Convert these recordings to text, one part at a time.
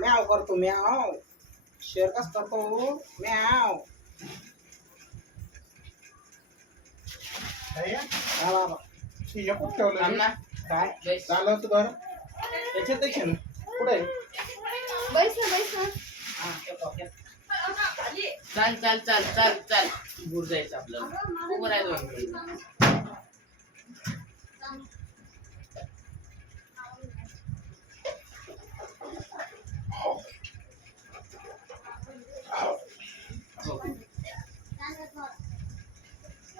म्याव करतो म्याव. शेर कस करतो म्याव. हा बाबा ठीक आहे ठेवलं अण्णा काय झालं होतं बरं त्याच्यात देखील कुठे बैस ना बैस ना. हा चाल चाल चाल चाल चाल दूर जायचं आपल्याला उभं राहायचं 2 मिनिट.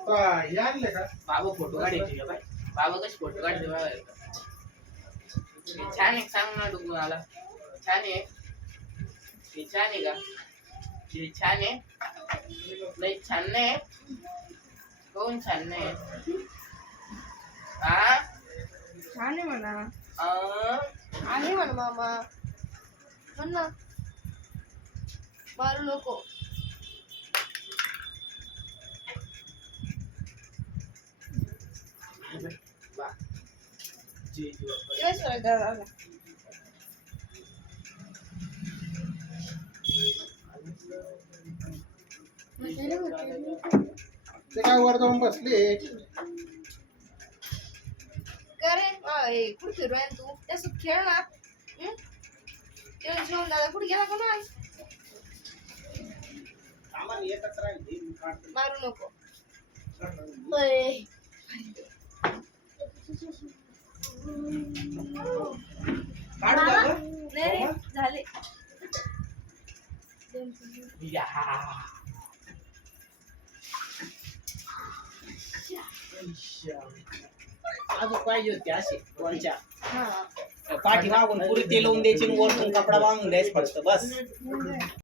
हे आणले का बाबा फोटो काढायचे का बाय बाबा कसे फोटो काढते बाबा छान आहे सांग ना तू कुणाला छान आहे हे छान आहे का हे छान आहे नाही छान नाही कोण छान नाही हा छान आहे म्हणा. अं? आहे म्हणा मामा म्हण ना. मारू नको. वा. जी, जी, वा. दिवस दादा ते काय वर जाऊन बसले करे कुठे फिरवाय तू त्यासोबत खेळ ना. तेव्हा शिवून दादा कुठे गेला का नाही. सामान एकच राहील मारू नको. काढू का गं? नाही रे झाले. या. अजून पाहिजे होती अशी वरच्या हा पाठी मागून पुरी तेल लावून द्यायची आणि वरतून कपडा बांधून द्यायचा फक्त बस.